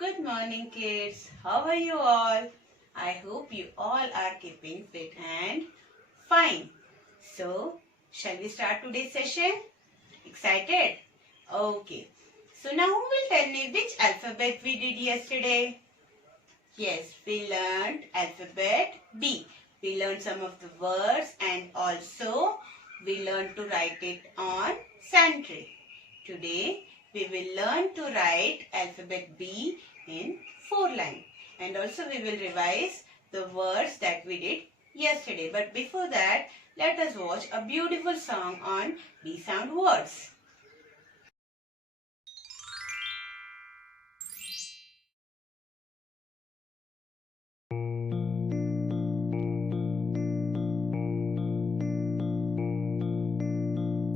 Good morning kids. How are you all? I hope you all are keeping fit and fine. So, shall we start today's session? Excited? Okay. So now who will tell me which alphabet we did yesterday? Yes, we learned alphabet B. We learned some of the words and also we learned to write it on sand tray. Today we will learn to write alphabet B in 4 lines and also we will revise the words that we did yesterday. But before that, let us watch a beautiful song on B sound words.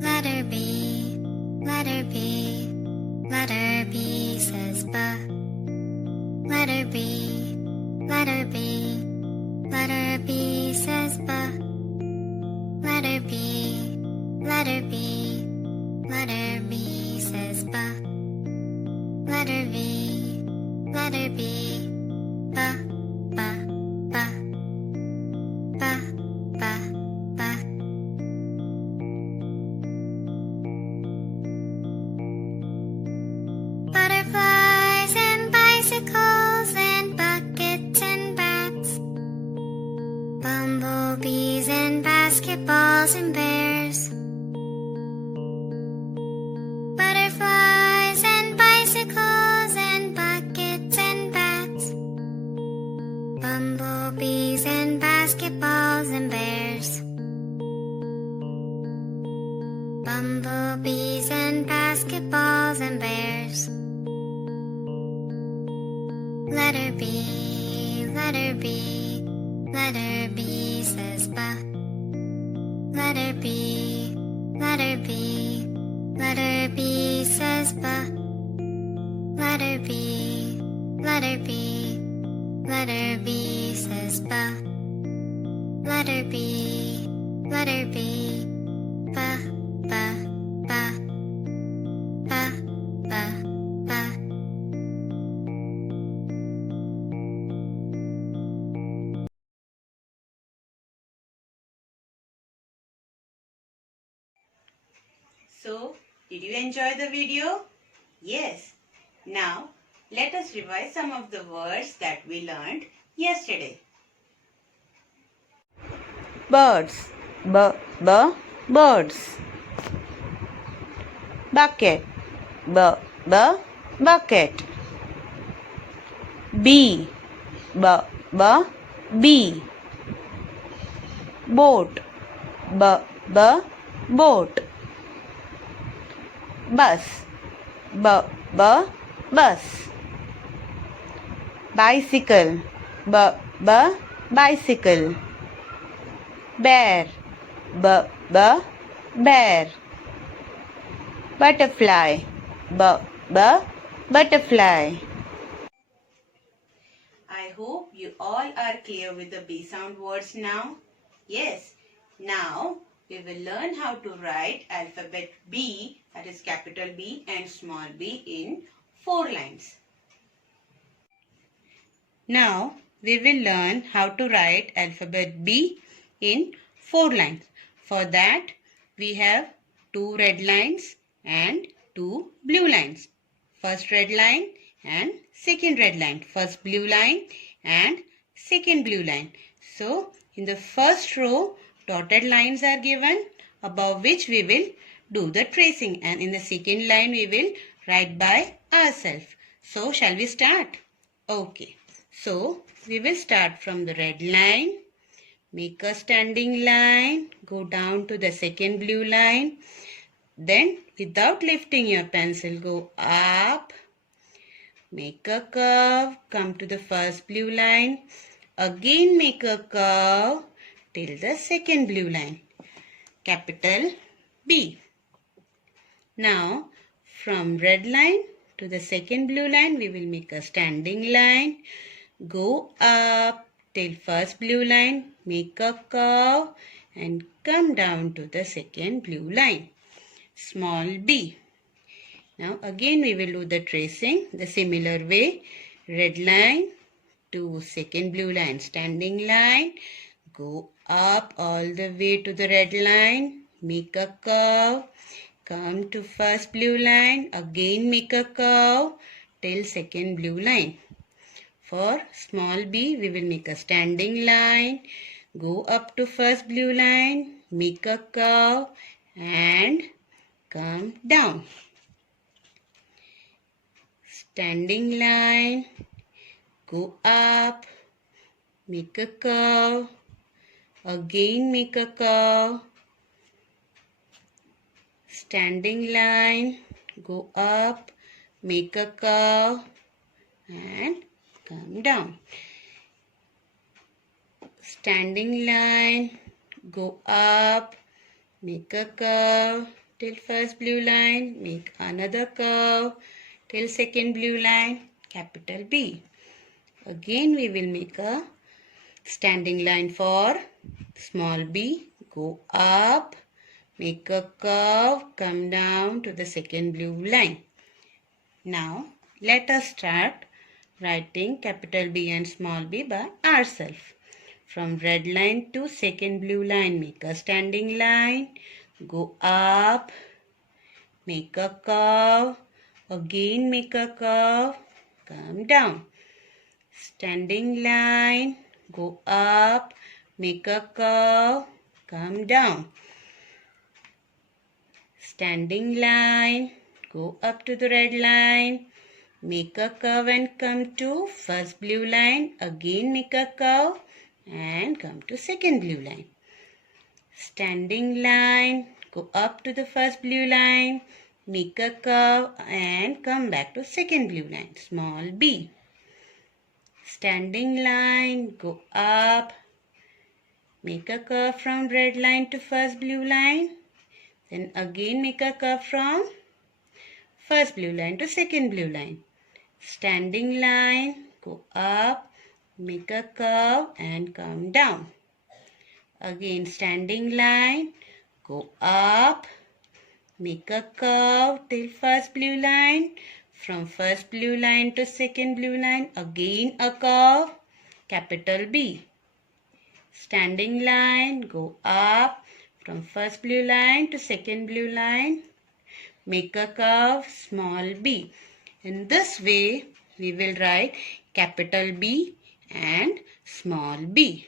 Letter B, letter B, letter B says B. Letter B, letter B, letter B says B. Letter B, letter B, letter B says B. Letter B, letter B, B, B, B, B, B, B. Butterflies and bicycles and buckets and bats, bumblebees and basketballs and bears. Butterflies and bicycles and buckets and bats, bumblebees and basketballs and bears. Bumblebees and basketballs and bears. Letter B, letter B, letter B says B. Letter B, letter B, letter B says B. Letter B, letter B, letter B says B. Letter B, letter B, B, B, B, B, B, B. So, did you enjoy the video? Yes. Now, let us revise some of the words that we learned yesterday. Birds. Birds. Bucket. Bucket. Bee. Bee. Boat. Boat. Bus. Bus. Bicycle. Bicycle. Bear. Bear. Butterfly. Butterfly. I hope you all are clear with the B sound words now. Yes. Now we will learn how to write alphabet B, that is capital B and small b, in 4 lines. Now we will learn how to write alphabet B in 4 lines. For that we have 2 red lines and 2 blue lines. First red line and second red line. First blue line and second blue line. So in the first row dotted lines are given, above which we will do the tracing, and in the second line we will write by ourselves. So shall we start? Okay. So we will start from the red line, make a standing line, go down to the second blue line, then without lifting your pencil go up, make a curve, come to the first blue line, again make a curve till the second blue line, capital B. Now from red line to the second blue line we will make a standing line, go up till first blue line, make a curve and come down to the second blue line, small b. Now again we will do the tracing the similar way. red line to second blue line, standing line, go up all the way to the red line, make a curve, come to first blue line, again make a curve till second blue line. For small b, we will make a standing line, go up to first blue line, make a curve and come down. Standing line, go up, make a curve, again make a curve, standing line, go up, make a curve and come down. Standing line, go up, make a curve till first blue line, make another curve till second blue line, capital B. Again we will make a standing line for small b, go up, make a curve, come down to the second blue line. Now let us start writing capital B and small b by ourselves. From red line to second blue line, make a standing line, go up, make a curve, again make a curve, come down. Standing line, go up, make a curve, come down. Standing line, go up to the red line, make a curve and come to first blue line, again make a curve and come to second blue line. Standing line, go up to the first blue line, make a curve and come back to second blue line, small b. Standing line, go up, make a curve from red line to first blue line, then again make a curve from first blue line to second blue line. Standing line, go up, make a curve and come down. Again standing line, go up, make a curve till first blue line, from first blue line to second blue line, again a curve, capital B. Standing line, go up, from first blue line to second blue line, make a curve, small b. In this way, we will write capital B and small b.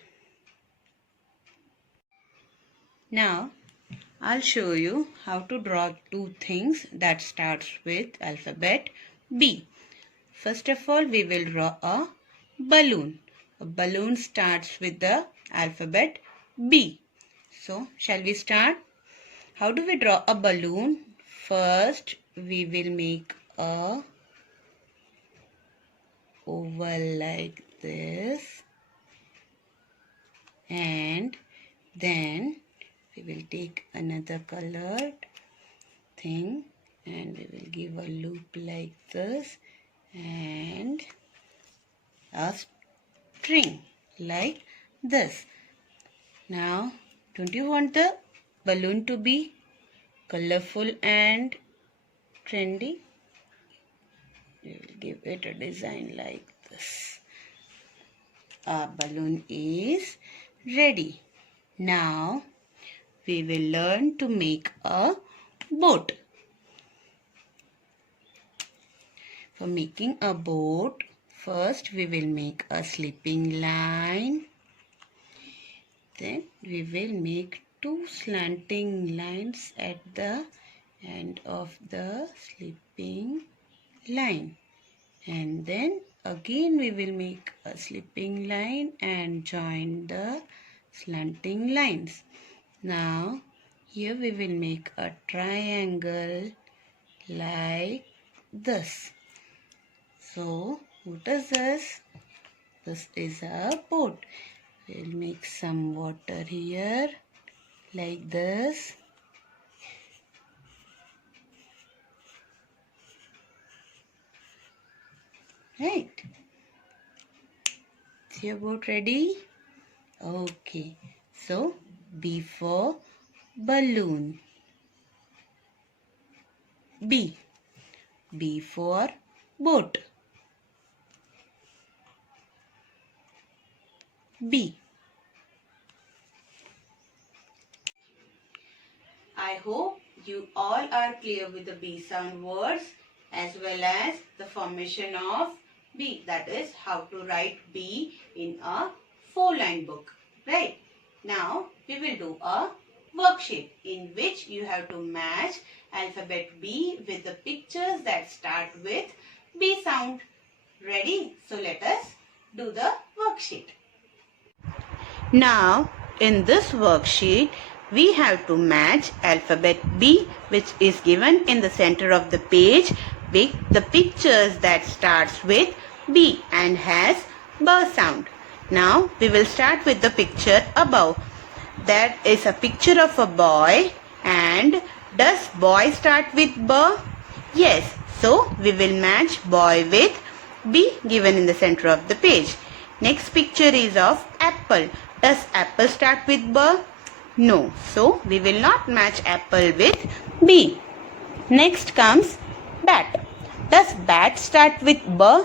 Now, I'll show you how to draw two things that starts with alphabet B. First of all, we will draw a balloon. A balloon starts with the alphabet B. So, shall we start? How do we draw a balloon? First, we will make a oval like this, and then we will take another colored thing and we will give a loop like this and a string like this. Now, don't you want the balloon to be colorful and trendy? We will give it a design like this. Our balloon is ready. Now, we will learn to make a boat. For making a boat, first we will make a slipping line. Then we will make two slanting lines at the end of the slipping line. And then again we will make a slipping line and join the slanting lines. Now, here we will make a triangle like this. So, what is this? This is a boat. We'll make some water here like this. Right. Is your boat ready? Okay. So, B for balloon. B. B for boat. B. I hope you all are clear with the B sound words as well as the formation of B. That is how to write B in a 4-line book. Right. Now we will do a worksheet in which you have to match alphabet B with the pictures that start with B sound. Ready? So let us do the worksheet. Now in this worksheet we have to match alphabet B, which is given in the center of the page, with the pictures that starts with B and has B sound. Now we will start with the picture above. That is a picture of a boy, and does boy start with B? Yes, so we will match boy with B given in the center of the page. Next picture is of apple. Does apple start with B? No, so we will not match apple with B. Next comes bat. Does bat start with B?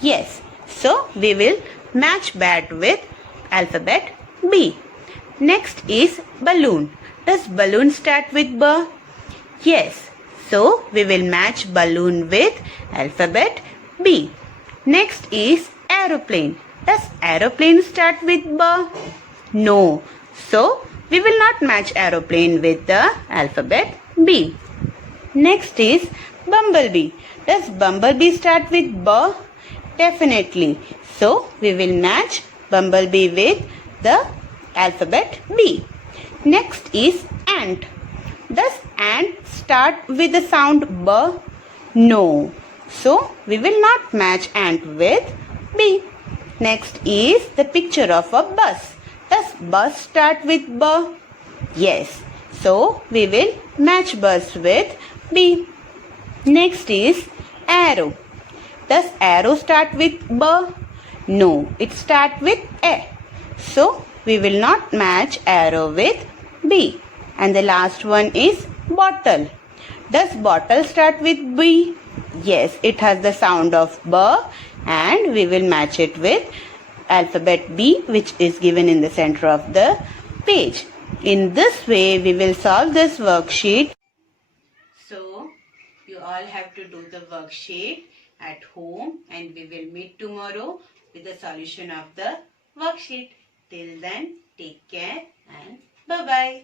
Yes, so we will match bat with alphabet B. Next is balloon. Does balloon start with B? Yes, so we will match balloon with alphabet B. Next is aeroplane. Does aeroplane start with B? No, so we will not match aeroplane with the alphabet B. Next is bumblebee. Does bumblebee start with B? Definitely. So we will match bumblebee with the alphabet B. Next is ant. Does ant start with the sound B? No. So we will not match ant with B. Next is the picture of a bus. Does bus start with B? Yes. So we will match bus with B. Next is arrow. Does arrow start with B? No. It starts with A. So we will not match arrow with B. And the last one is bottle. Does bottle start with B? Yes. It has the sound of B, and we will match it with alphabet B, which is given in the center of the page. In this way, we will solve this worksheet. So, you all have to do the worksheet at home, and we will meet tomorrow with the solution of the worksheet. Till then, take care and bye-bye.